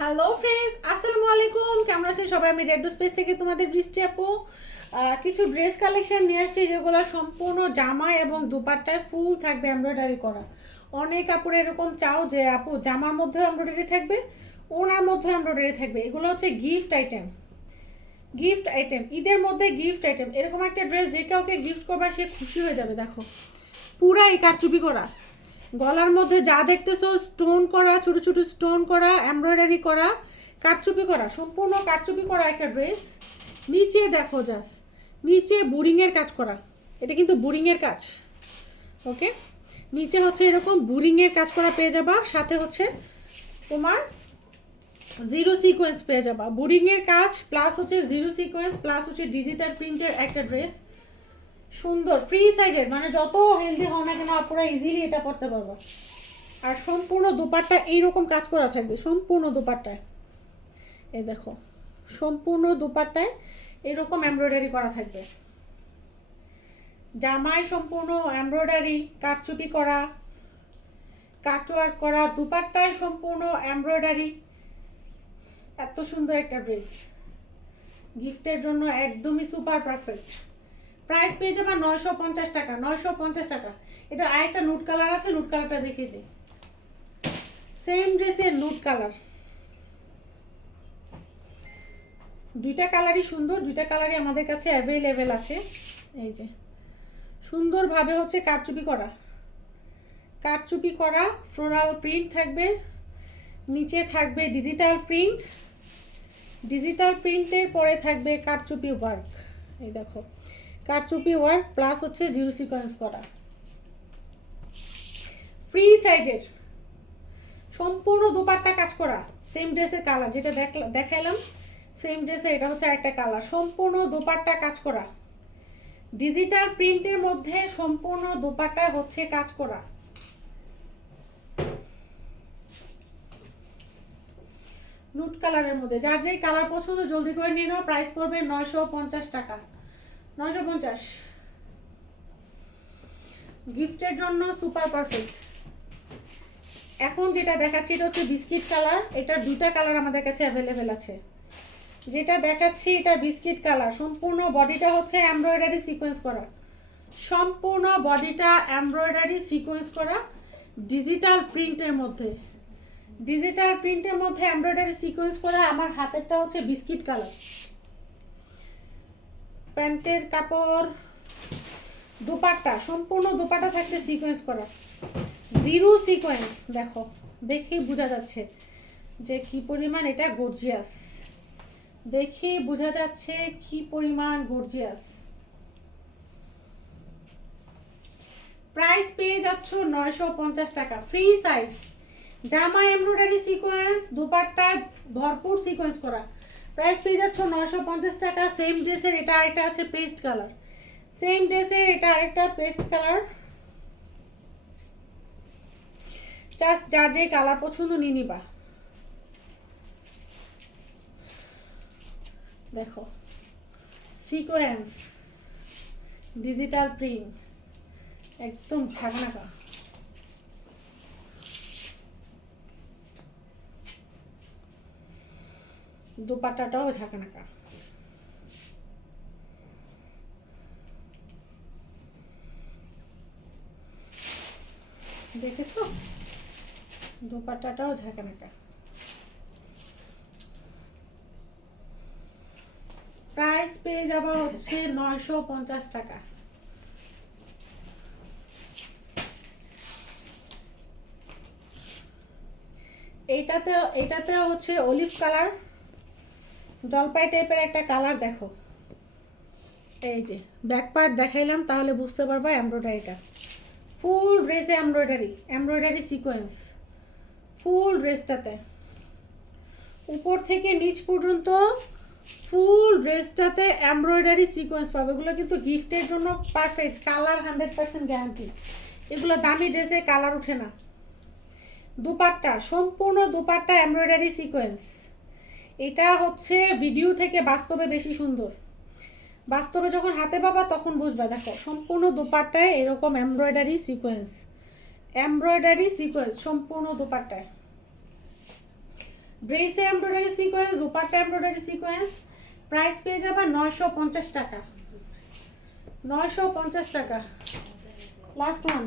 Hello friends আসসালামু আলাইকুম কেমন আছেন সবাই? আমি রেড স্পেস থেকে তোমাদের বৃষ্টি আপু। কিছু ড্রেস কালেকশন নিয়ে আসছি, যেগুলো সম্পূর্ণ জামা এবং দুপাট্টায় ফুল থাকবে এমব্রয়ডারি করা। অনেক কাপড় এরকম চাও যে, আপু, জামার মধ্যেও এমব্রয়ডারি থাকবে, ওনার মধ্যেও এমব্রয়ডারি থাকবে। এগুলো হচ্ছে গিফট আইটেম গিফট আইটেম ঈদের মধ্যে গিফট আইটেম এরকম একটা ড্রেস যে কাউকে গিফট করবা, সে খুশি হয়ে যাবে, দেখো। পুরাই কারচুপি করা। গলার মধ্যে যা দেখতেছো স্টোন করা, ছোট ছোট স্টোন করা এমব্রয়ডারি করা, কারচুপি করা, সম্পূর্ণ কারচুপি করা একটা ড্রেস নিচে দেখো জাস্ট নিচে বুরিংয়ের কাজ করা। এটা কিন্তু বুরিংয়ের কাজ ওকে নিচে হচ্ছে এরকম বুরিংয়ের কাজ করা পেয়ে যাবা, সাথে হচ্ছে তোমার জিরো সিকোয়েন্স পেয়ে যাবা। বুরিংয়ের কাজ প্লাস হচ্ছে জিরো সিকোয়েন্স প্লাস হচ্ছে ডিজিটাল প্রিন্টের একটা ড্রেস সুন্দর ফ্রি সাইজের মানে যত হেলদি হও না কেন আপনারা ইজিলি এটা করতে পারব। আর সম্পূর্ণ দুপাট্টা এইরকম কাজ করা থাকবে, সম্পূর্ণ দুপাট্টায়। এই দেখো, সম্পূর্ণ দুপাট্টায় এরকম এমব্রয়ডারি করা থাকবে। জামায় সম্পূর্ণ এমব্রয়ডারি কারচুপি করা কাটওয়ার্ক করা, দুপাট্টায় সম্পূর্ণ এমব্রয়ডারি এত সুন্দর একটা ড্রেস গিফটের জন্য একদমই সুপার পারফেক্ট প্রাইস পেয়ে যাবে নয়শো পঞ্চাশ টাকা, নয়শো পঞ্চাশ টাকা। এটা আরেকটা নুট কালার আছে নুট কালারটা দেখিয়ে দিই। সেম ড্রেসের নুট কালার দুইটা কালারই সুন্দর, দুইটা কালারই আমাদের কাছে অ্যাভেলেবেল আছে। এই যে, সুন্দরভাবে হচ্ছে কারচুপি করা। কারচুপি করা ফ্লোরাল প্রিন্ট থাকবে, নিচে থাকবে ডিজিটাল প্রিন্ট ডিজিটাল প্রিন্টের পরে থাকবে কারচুপি ওয়ার্ক এই দেখো কারচুপি ওয়ার্ক প্লাস হচ্ছে জিরো সিকোয়েন্স করা। ফ্রি সাইজের সম্পূর্ণ দুপাট্টা কাজ করা সেম ড্রেসের কালার যেটা দেখাইলাম সেম ড্রেসের এটা হচ্ছে একটা কালার সম্পূর্ণ দুপাট্টা কাজ করা। ডিজিটাল প্রিন্টের মধ্যে সম্পূর্ণ দুপাট্টা হচ্ছে কাজ করা। নুট কালারের মধ্যে, যার যেই কালার পছন্দ, জলদি করে নিয়ে নাও প্রাইস পড়বে নয়শো পঞ্চাশ টাকা। নয়শো পঞ্চাশ। গিফটের জন্য সুপার পারফেক্ট এখন যেটা দেখাচ্ছি, এটা হচ্ছে বিস্কিট কালার এটা দুইটা কালার আমাদের কাছে অ্যাভেলেবেল আছে। যেটা দেখাচ্ছি, এটা বিস্কিট কালার সম্পূর্ণ বডিটা হচ্ছে এমব্রয়ডারি সিকোয়েন্স করা। সম্পূর্ণ বডিটা এমব্রয়ডারি সিকোয়েন্স করা ডিজিটাল প্রিন্টের মধ্যে। ডিজিটাল প্রিন্টের মধ্যে এমব্রয়ডারি সিকোয়েন্স করা আমার হাতেরটা হচ্ছে বিস্কিট কালার প্যান্টের কাপড়, দুপাট্টা, সম্পূর্ণ দুপাট্টা থাকছে সিকোয়েন্স করা। জিরো সিকোয়েন্স দেখো, দেখেই বোঝা যাচ্ছে যে কি পরিমাণ এটা গর্জিয়াস দেখে বোঝা যাচ্ছে কি পরিমাণ গর্জিয়াস প্রাইস পেয়ে যাচ্ছ নয়শো পঞ্চাশ টাকা ফ্রি সাইজ জামা এমব্রয়ডারি সিকোয়েন্স দুপাট্টায় ভরপুর সিকোয়েন্স করা। প্রাইস পেয়ে যাচ্ছ নয়শো পঞ্চাশ টাকা। সেম ড্রেসের এটা আরেকটা আছে পেস্ট কালার সেম ড্রেসের এটা আরেকটা পেস্ট কালার জাস্ট যার যে কালার পছন্দ নিয়ে নিবা। দেখো সিকোয়েন্স ডিজিটাল প্রিন্ট একদম ছাগনাকা। দুপাট্টাটাও ঝাঁকানাকা দেখেছ? দুপাট্টাটাও ঝাঁকানাকা প্রাইস পেয়ে যাবা হচ্ছে নয়শো পঞ্চাশ টাকা। এইটাতে এইটাতে হচ্ছে অলিভ কালার। জলপাই টাইপের একটা কালার দেখো। এই যে ব্যাক পার্ট দেখাইলাম, তাহলে বুঝতে পারবা এমব্রয়ডারিটা ফুল ড্রেসে এমব্রয়ডারি এমব্রয়ডারি সিকোয়েন্স ফুল ড্রেসটাতে উপর থেকে নিচ পর্যন্ত ফুল ড্রেসটাতে এমব্রয়ডারি সিকোয়েন্স পাবে। এগুলো কিন্তু গিফটের জন্য perfect colour hundred percent guarantee এগুলো দামি ড্রেসে কালার ওঠে না। দুপাট্টা, সম্পূর্ণ দুপাট্টা এমব্রয়ডারি সিকোয়েন্স এটা হচ্ছে ভিডিও থেকে বাস্তবে বেশি সুন্দর। বাস্তবে যখন হাতে পাবা তখন বুঝবা, দেখো, সম্পূর্ণ দুপাট্টায় এরকম এমব্রয়ডারি সিকোয়েন্স এমব্রয়ডারি সিকোয়েন্স সম্পূর্ণ দুপাট্টায়। ব্রেসে embroidery sequence dupatta embroidery sequence price পেয়ে যাবে নয়শো পঞ্চাশ টাকা। নয়শো পঞ্চাশ টাকা। লাস্ট ওয়ান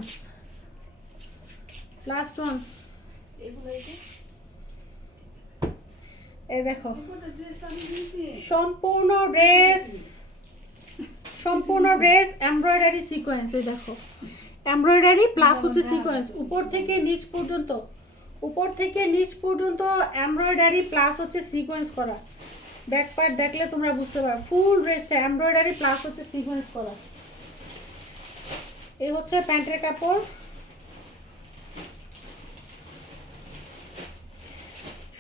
লাস্ট ওয়ান এই দেখো। সম্পূর্ণ ড্রেস সম্পূর্ণ ড্রেস এমব্রয়ডারি সিকোয়েন্স এই দেখো। এমব্রয়ডারি প্লাস হচ্ছে সিকোয়েন্স উপর থেকে নিচ পর্যন্ত উপর থেকে নিচ পর্যন্ত এমব্রয়ডারি প্লাস হচ্ছে সিকোয়েন্স করা। ব্যাক পার্ট দেখলে তোমরা বুঝতে পারো ফুল ড্রেসটা এমব্রয়ডারি প্লাস হচ্ছে সিকোয়েন্স করা। এই হচ্ছে প্যান্টের কাপড়।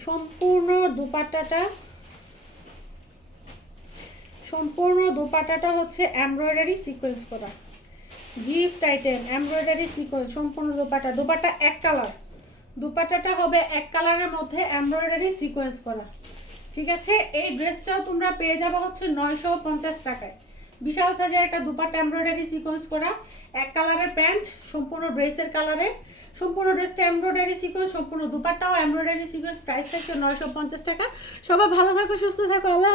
সম্পূর্ণ দুপাট্টাটা সম্পূর্ণ দুপাট্টাটা হচ্ছে এমব্রয়ডারি সিকোয়েন্স করা। গিফট আইটেম এমব্রয়ডারি সিকোয়েন্স সম্পূর্ণ দুপাট্টা। দুপাট্টা এক কালার দুপাট্টাটা হবে এক কালারের মধ্যে এমব্রয়ডারি সিকোয়েন্স করা। ঠিক আছে? এই ড্রেসটাও তোমরা পেয়ে যাবে হচ্ছে নয়শো পঞ্চাশ টাকায়। বিশাল সাইজের একটা দুপাট্টা এমব্রয়ডারি সিকোয়েন্স করা। এক কালারের প্যান্ট, সম্পূর্ণ ড্রেসের কালারে সম্পূর্ণ ড্রেসটা এমব্রয়ডারি সিকোয়েন্স সম্পূর্ণ দুপাট্টাও এমব্রয়ডারি সিকোয়েন্স প্রাইস থাকছে নয়শো পঞ্চাশ টাকা। সবাই ভালো থাকো, সুস্থ থাকো, আল্লাহ